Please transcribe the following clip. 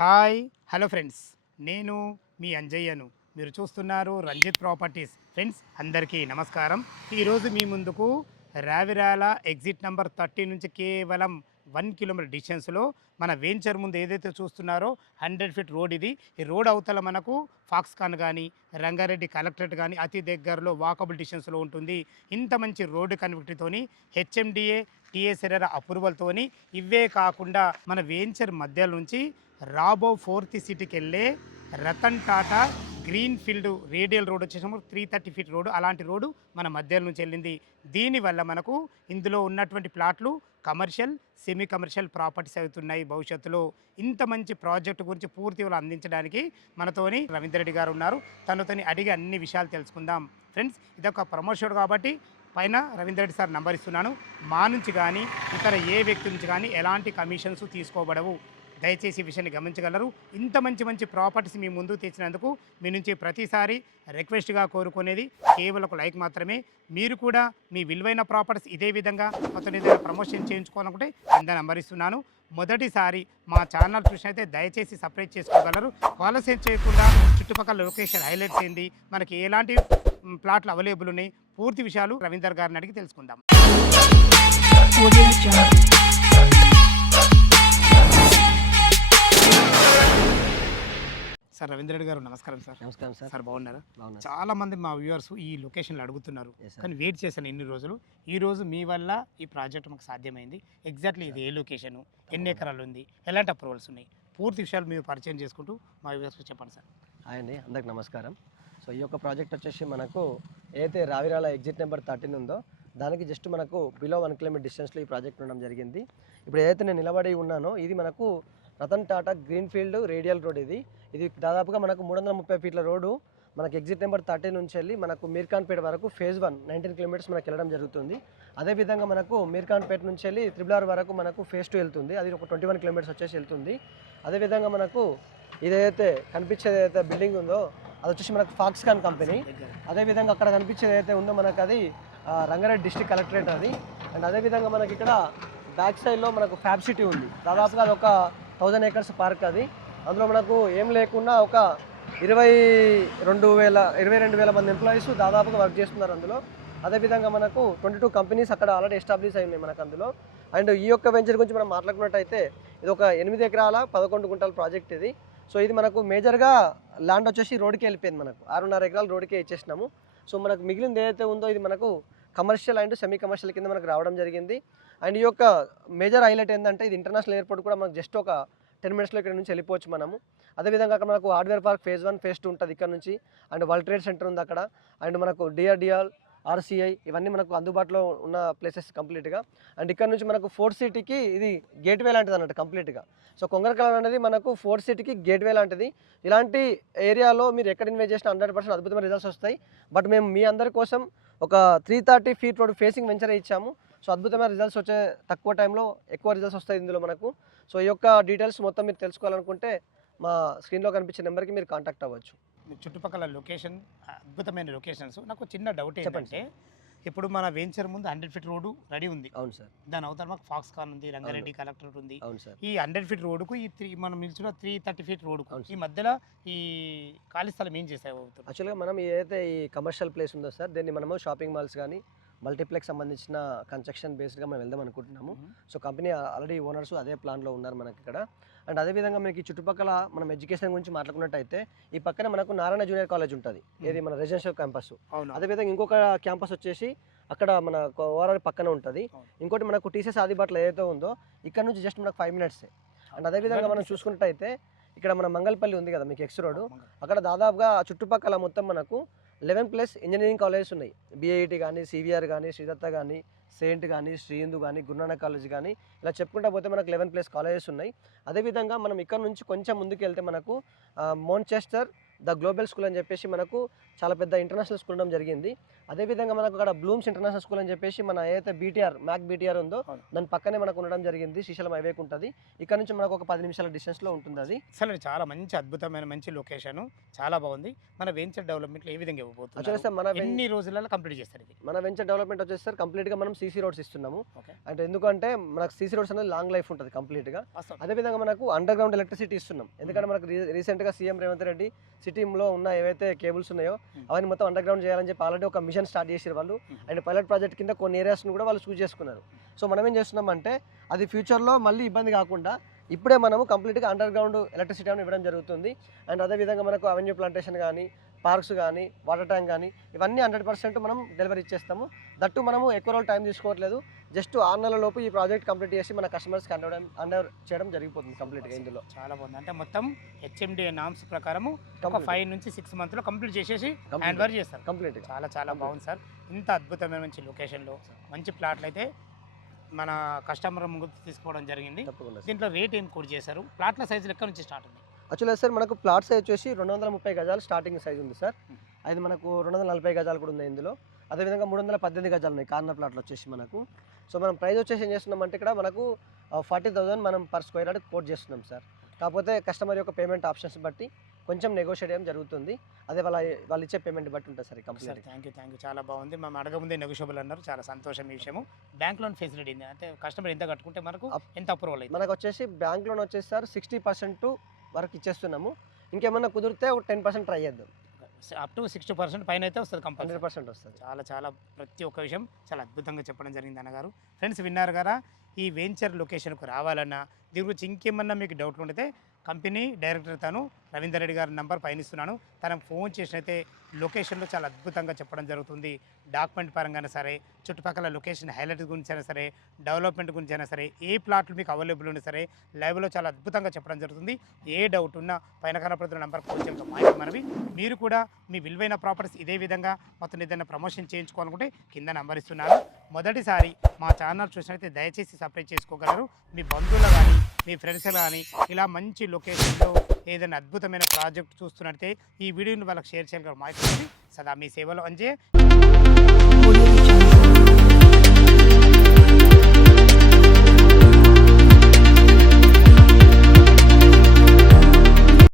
Hi hello friends, నేను మీ అంజయ్యను. మీరు చూస్తున్నారు రంజిత్ ప్రాపర్టీస్. ఫ్రెండ్స్ అందరికీ నమస్కారం. ఈరోజు మీ ముందుకు రావిరాల ఎగ్జిట్ నెంబర్ 30 నుంచి కేవలం 1 కిలోమీటర్ డిస్టెన్స్లో మన వెంచర్ ముందు ఏదైతే చూస్తున్నారో 100 ఫీట్ రోడ్ ఇది. ఈ రోడ్ అవతల మనకు ఫాక్స్కాన్ కానీ రంగారెడ్డి కలెక్టరేట్ కానీ అతి దగ్గరలో వాకబుల్ డిస్టెన్స్లో ఉంటుంది. ఇంత మంచి రోడ్డు కనెక్టివిటీతోని హెచ్ఎండిఏ టీఎస్ఆర్ఆర్ అప్రూవల్తోని ఇవే కాకుండా మన వెంచర్ మధ్య నుంచి రాబో 4th సిటీకి వెళ్ళే Ratan Tata green field radial road వచ్చేసాము 330 ఫీట్ రోడ్డు. అలాంటి రోడ్డు మన మధ్య నుంచి వెళ్ళింది. దీనివల్ల మనకు ఇందులో ఉన్నటువంటి ప్లాట్లు కమర్షియల్ సెమీ కమర్షియల్ ప్రాపర్టీస్ అవుతున్నాయి. భవిష్యత్తులో ఇంత మంచి ప్రాజెక్టు గురించి పూర్తి అందించడానికి మనతోని రవీందర్ రెడ్డి గారు ఉన్నారు. తనతోని అడిగి అన్ని విషయాలు తెలుసుకుందాం. ఫ్రెండ్స్, ఇదొక ప్రమోషన్ కాబట్టి పైన రవీందర్ రెడ్డి సార్ నంబర్ ఇస్తున్నాను. మా నుంచి కానీ ఇతర ఏ వ్యక్తి నుంచి కానీ ఎలాంటి కమిషన్స్ తీసుకోబడవు. దయచేసి ఈ విషయాన్ని గమనించగలరు. ఇంత మంచి మంచి ప్రాపర్టీస్ మీ ముందుకు తెచ్చినందుకు మీ నుంచి ప్రతిసారి రిక్వెస్ట్గా కోరుకునేది కేవలం ఒక లైక్ మాత్రమే. మీరు కూడా మీ విలువైన ప్రాపర్టీస్ ఇదే విధంగా మొత్తం ఏదైనా ప్రమోషన్ చేయించుకోవాలనుకుంటే కింద నంబర్ ఇస్తున్నాను. మొదటిసారి మా ఛానల్ చూసినైతే దయచేసి సబ్స్క్రైబ్ చేసుకోగలరు. ఆలస్యం చేయకుండా చుట్టుపక్కల లొకేషన్ హైలైట్స్ ఏంది, మనకి ఎలాంటి ప్లాట్లు అవైలబుల్ ఉన్నాయి, పూర్తి విషయాలు రవీందర్ గారిని అడిగి తెలుసుకుందాం. సార్ రవీంద్ర రెడ్డి గారు నమస్కారం సార్. నమస్కారం సార్. సార్ బాగున్నారా? బాగున్నా. చాలా మంది మా వ్యూవర్స్ ఈ లొకేషన్లో అడుగుతున్నారు, కానీ వెయిట్ చేశాను ఇన్ని రోజులు. ఈ రోజు మీ వల్ల ఈ ప్రాజెక్ట్ మాకు సాధ్యమైంది. ఎగ్జాక్ట్లీ ఇది ఏ లొకేషను, ఎన్ని ఎకరాలు ఉంది, ఎలాంటి అప్రూవల్స్ ఉన్నాయి, పూర్తి విషయాలు మీరు పరిచయం చేసుకుంటూ మా వ్యూవర్స్కి చెప్పండి సార్. హాయ్ అండి, అందరికి నమస్కారం. సో ఈ యొక్క ప్రాజెక్ట్ వచ్చేసి మనకు ఏదైతే రావిరాల ఎగ్జిట్ నెంబర్ 13 ఉందో దానికి జస్ట్ మనకు బిలో 1 కిలోమీటర్ డిస్టెన్స్లో ఈ ప్రాజెక్ట్ ఉండడం జరిగింది. ఇప్పుడు ఏదైతే నేను నిలబడి ఉన్నానో ఇది మనకు Ratan Tata green field radial road. ఇది దాదాపుగా మనకు 330 ఫీట్ల రోడ్డు. మనకు ఎగ్జిట్ నెంబర్ 13 నుంచి వెళ్ళి మనకు మీర్ఖాన్పేట వరకు ఫేజ్ 1 19 కిలోమీటర్స్ మనకు వెళ్ళడం జరుగుతుంది. అదేవిధంగా మనకు మీర్ఖాన్పేట నుంచి వెళ్ళి RRR వరకు మనకు ఫేజ్ 2 వెళ్తుంది. అది ఒక 21 కిలోమీటర్స్ వచ్చేసి వెళ్తుంది. అదేవిధంగా మనకు ఇదైతే కనిపించేది ఏదైతే బిల్డింగ్ ఉందో అది వచ్చేసి మనకు ఫాక్స్కాన్ కంపెనీ. అదేవిధంగా అక్కడ కనిపించేది ఏదైతే ఉందో మనకు అది రంగారెడ్డి డిస్ట్రిక్ట్ కలెక్టరేట్ అది. అండ్ అదేవిధంగా మనకి ఇక్కడ బ్యాక్ సైడ్లో మనకు ఫ్యాబ్ సిటీ ఉంది. దాదాపుగా అది ఒక 1000 ఏకర్స్ పార్క్ అది. అందులో మనకు ఏం లేకున్నా ఒక 22,000 మంది ఎంప్లాయీస్ దాదాపుగా వర్క్ చేస్తున్నారు అందులో. అదేవిధంగా మనకు 22 కంపెనీస్ అక్కడ ఆల్రెడీ ఎస్టాబ్లిష్ అయి ఉన్నాయి మనకు అందులో. అండ్ ఈ యొక్క వెంచర్ గురించి మనం మాట్లాడుకున్నట్టయితే ఇది ఒక 8 ఎకరాల 11 గుంటల ప్రాజెక్ట్ ఇది. సో ఇది మనకు మేజర్గా ల్యాండ్ వచ్చేసి రోడ్డుకి వెళ్ళిపోయింది. మనకు 6.5 ఎకరాలు రోడ్డుకే ఇచ్చేసినాము. సో మనకు మిగిలింది ఏదైతే ఉందో ఇది మనకు కమర్షియల్ అండ్ సెమీ కమర్షియల్ కింద మనకు రావడం జరిగింది. అండ్ ఈ యొక్క మేజర్ హైలైట్ ఏంటంటే ఇది ఇంటర్నేషనల్ ఎయిర్పోర్ట్ కూడా మనకు జస్ట్ ఒక 10 మినిట్స్లో ఇక్కడ నుంచి వెళ్ళిపోవచ్చు మనము. అదేవిధంగా అక్కడ మనకు హార్డ్వేర్ పార్క్ ఫేజ్ 1 ఫేజ్ 2 ఉంటుంది ఇక్కడ నుంచి. అండ్ వరల్డ్ ట్రేడ్ సెంటర్ ఉంది అక్కడ. అండ్ మనకు DRDL RCI ఇవన్నీ మనకు అందుబాటులో ఉన్న ప్లేసెస్ కంప్లీట్గా. అండ్ ఇక్కడ నుంచి మనకు 4th సిటీకి ఇది గేట్వే లాంటిది అన్నట్టు కంప్లీట్గా. సో కొంగరకల్ అనేది మనకు 4th సిటీకి గేట్వే లాంటిది. ఇలాంటి ఏరియాలో మీరు ఎక్కడ ఇన్వెస్ట్ చేసినా 100% అద్భుతమైన రిజల్ట్స్ వస్తాయి. బట్ మేము మీ అందరి కోసం ఒక 330 ఫీట్ రోడ్ ఫేసింగ్ వెంచర్ ఇచ్చాము. సో అద్భుతమైన రిజల్ట్స్ వచ్చే తక్కువ టైంలో ఎక్కువ రిజల్ట్స్ వస్తాయి ఇందులో మనకు. సో ఈ యొక్క డీటెయిల్స్ మొత్తం మీరు తెలుసుకోవాలనుకుంటే మా స్క్రీన్లో కనిపించే నెంబర్కి మీరు కాంటాక్ట్ అవ్వచ్చు. చుట్టుపక్కల లొకేషన్ అద్భుతమైన లొకేషన్స్. నాకు చిన్న డౌట్ ఏంటంటే, ఇప్పుడు మన వెంచర్ ముందు 100 ఫీట్ రోడ్డు రెడీ ఉంది. అవును సార్. దాని అవతల మాకు ఫాక్స్కాన్ ఉంది, రంగారెడ్డి కలెక్టరేట్ ఉంది. అవును సార్. ఈ 100 ఫీట్ రోడ్డుకు మనం నిల్చున్న 330 ఫీట్ రోడ్డుకు ఈ మధ్యలో ఈ ఖాళీ స్థలం ఏం చేసావు? యాక్చువల్గా మనం ఏదైతే ఈ కమర్షియల్ ప్లేస్ ఉందో సార్ దీన్ని మనము షాపింగ్ మాల్స్ కానీ మల్టీప్లెక్స్ సంబంధించిన కన్స్ట్రక్షన్ బేస్డ్గా మనం వెళ్దాం అనుకుంటున్నాము. సో కంపెనీ ఆల్రెడీ ఓనర్స్ అదే ప్లాన్లో ఉన్నారు మనకి ఇక్కడ. అండ్ అదేవిధంగా మనకి చుట్టుపక్కల మనం ఎడ్యుకేషన్ గురించి మాట్లాడుకున్నట్టయితే ఈ పక్కన మనకు నారాయణ జూనియర్ కాలేజ్ ఉంటుంది, ఏది మన రెసిడెన్షియల్ క్యాంపస్. అదేవిధంగా ఇంకొక క్యాంపస్ వచ్చేసి అక్కడ మన ఓఆర్ఆర్ పక్కన ఉంటుంది. ఇంకోటి మనకు టీసీఎస్ ఆదిబాట్లో ఏదైతే ఉందో ఇక్కడ నుంచి జస్ట్ మనకు 5 మినిట్స్. అండ్ అదేవిధంగా మనం చూసుకున్నట్టయితే ఇక్కడ మన మంగళపల్లి ఉంది కదా మీకు ఎక్స్ రోడ్, అక్కడ దాదాపుగా చుట్టుపక్కల మొత్తం మనకు 11+ ఇంజనీరింగ్ కాలేజెస్ ఉన్నాయి. BIT కానీ, CVR కానీ, శ్రీదత్త కానీ, సెయింట్ కానీ, శ్రీహిందూ కానీ, గురునానక్ కాలేజ్ కానీ, ఇలా చెప్పుకుంటా పోతే మనకు 11+ కాలేజెస్ ఉన్నాయి. అదేవిధంగా మనం ఇక్కడ నుంచి కొంచెం ముందుకు వెళ్తే మనకు మౌంచెస్టర్ ద గ్లోబల్ స్కూల్ అని చెప్పేసి మనకు చాలా పెద్ద ఇంటర్నేషనల్ స్కూల్ ఉండడం జరిగింది. అదేవిధంగా మనకు అక్కడ బ్లూమ్స్ ఇంటర్నేషనల్ స్కూల్ అని చెప్పేసి మన ఏదైతే మ్యాక్ బీటీఆర్ ఉందో దాని పక్కనే మనకు ఉండడం జరిగింది. శ్రీశైలం హైవేకి ఉంటుంది. ఇక్కడ నుంచి మనకు ఒక 10 నిమిషాల డిస్టెన్స్లో ఉంటుంది అది. అసలు చాలా మంచి అద్భుతమైన మంచి లొకేషన్, చాలా బాగుంది. మన వెంచర్ డెవలప్మెంట్లో ఏ విధంగా ఇవ్వబోతుంది, యాక్చువల్లీ సార్ ఎన్ని రోజులలో కంప్లీట్ చేస్తారు ఇది? మన వెంచర్ డెవలప్మెంట్ వచ్చేసి సార్ కంప్లీట్గా మనం సీసీ రోడ్స్ ఇస్తున్నాము. ఓకే. అంటే ఎందుకంటే మనకు సీసీ రోడ్స్ అనేది లాంగ్ లైఫ్ ఉంటుంది కంప్లీట్గా. అదేవిధంగా మనకు అండర్ గ్రౌండ్ ఎలక్ట్రిసిటీ ఇస్తున్నాం. ఎందుకంటే మనకు రీసెంట్గా సీఎం రేవంత్ రెడ్డి సిటీలో ఉన్న ఏవైతే కేబుల్స్ ఉన్నాయో అవన్నీ మొత్తం అండర్ గ్రౌండ్ చేయాలని చెప్పి ఆల్రెడీ ఒక మిషన్ స్టార్ట్ చేసారు వాళ్ళు. అండ్ పైలట్ ప్రాజెక్ట్ కింద కొన్ని ఏరియాస్ని కూడా వాళ్ళు చూస్ చేసుకున్నారు. సో మనం ఏం చేస్తున్నామంటే అది ఫ్యూచర్లో మళ్ళీ ఇబ్బంది కాకుండా ఇప్పుడే మనము కంప్లీట్గా అండర్ గ్రౌండ్ ఎలక్ట్రిసిటీ అని ఇవ్వడం జరుగుతుంది. అండ్ అదేవిధంగా మనకు అవెన్యూ ప్లాంటేషన్ కానీ, పార్క్స్ కానీ, వాటర్ ట్యాంక్ కానీ ఇవన్నీ 100% మనం డెలివరీ ఇచ్చేస్తాము. దట్టు మనము ఎక్కువ రోజులు టైం తీసుకోవట్లేదు. జస్ట్ 6 నెలల లోపు ఈ ప్రాజెక్ట్ కంప్లీట్ చేసి మన కస్టమర్స్కి హ్యాండ్ చేయడం జరిగిపోతుంది కంప్లీట్గా. ఇందులో చాలా బాగుంది. అంటే మొత్తం హెచ్ఎండి నామ్స్ ప్రకారము ఒక 5 నుంచి 6 మంత్స్లో కంప్లీట్ చేసేసి హ్యాండ్ ఓవర్ చేస్తారు కంప్లీట్గా. చాలా బాగుంది సార్. ఇంత అద్భుతమైన మంచి లొకేషన్లో మంచి ప్లాట్లు అయితే మన కస్టమర్ ముందు తీసుకోవడం జరిగింది. తప్పకుండా. దీంట్లో రేట్ ఏం కోడ్ చేశారు? ప్లాట్ల సైజులు ఎక్కడి నుంచి స్టార్ట్ ఉంది? యాక్చువల్గా సార్ మనకు ప్లాట్ సైజ్ వచ్చేసి 230 గజాలు స్టార్టింగ్ సైజ్ ఉంది సార్. అది మనకు 240 గజాలు కూడా ఉంది ఇందులో. అదేవిధంగా 318 గజాలు ఉన్నాయి కార్నర్ ప్లాట్లు వచ్చేసి మనకు. సో మనం ప్రైస్ వచ్చేసి ఏం చేస్తున్నామంటే ఇక్కడ మనకు 40,000 మనం పర్ స్క్వేర్ యార్డ్ కోట్ చేస్తున్నాం సార్. కాకపోతే కస్టమర్ యొక్క పేమెంట్ ఆప్షన్స్ బట్టి కొంచెం నెగోషియేట్ చేయడం జరుగుతుంది. అదే వాళ్ళు ఇచ్చే పేమెంట్ బట్టి ఉంటుంది సార్ కంప్లీట్. Thank you. చాలా బాగుంది. మేము అడగముందే నెగోషియబుల్ అన్నారు. చాలా సంతోషం ఈ విషయము. బ్యాంక్ లోన్ ఫెసిలిటీ అంటే కస్టమర్ ఎంత కట్టుకుంటే మనకు ఎంత అప్రూవల్ అయితే? మనకు వచ్చేసి బ్యాంక్ లోన్ వచ్చేసి సార్ 60% వరకు ఇచ్చేస్తున్నాము. ఇంకేమన్నా కుదిరితే ఒక 10% ట్రై చేద్దాం. అప్ టు 60% పైన అయితే వస్తుంది, కంపల్సరీ 100% వస్తుంది. చాలా ప్రతి ఒక్క విషయం చాలా అద్భుతంగా చెప్పడం జరిగింది అన్నగారు. ఫ్రెండ్స్ విన్నారు కదా, ఈ వెంచర్ లొకేషన్కు రావాలన్నా దీని గురించి ఇంకేమన్నా మీకు డౌట్లు ఉంటే కంపెనీ డైరెక్టర్ తను రవీందర్ రెడ్డి గారి నంబర్ పైన ఇస్తున్నాను. తనకు ఫోన్ చేసినైతే లొకేషన్లో చాలా అద్భుతంగా చెప్పడం జరుగుతుంది. డాక్యుమెంట్ పరంగానే సరే, చుట్టుపక్కల లొకేషన్ హైలైట్ గురించి అయినా సరే, డెవలప్మెంట్ గురించి అయినా సరే, ఏ ప్లాట్లు మీకు అవైలబుల్ ఉన్నా సరే లైవ్లో చాలా అద్భుతంగా చెప్పడం జరుగుతుంది. ఏ డౌట్ ఉన్నా పైన కనపడుతున్న నంబర్ ఫోన్ చేయడంతో మాహితి మనవి. మీరు కూడా మీ విలువైన ప్రాపర్టీస్ ఇదే విధంగా మొత్తం ఏదైనా ప్రమోషన్ చేయించుకోవాలనుకుంటే కింద నంబర్ ఇస్తున్నాను. మొదటిసారి మా ఛానల్ చూసినట్లయితే దయచేసి సబ్స్క్రైబ్ చేసుకోగలరు. మీ బంధువులు కానీ, మీ ఫ్రెండ్స్ కానీ ఇలా మంచి లొకేషన్లో ఏదైనా అద్భుతమైన ప్రాజెక్ట్ చూస్తున్నట్టే ఈ వీడియోని వాళ్ళకి షేర్ చేయగలరు. మాహితి సదా మీ సేవలో అంజే.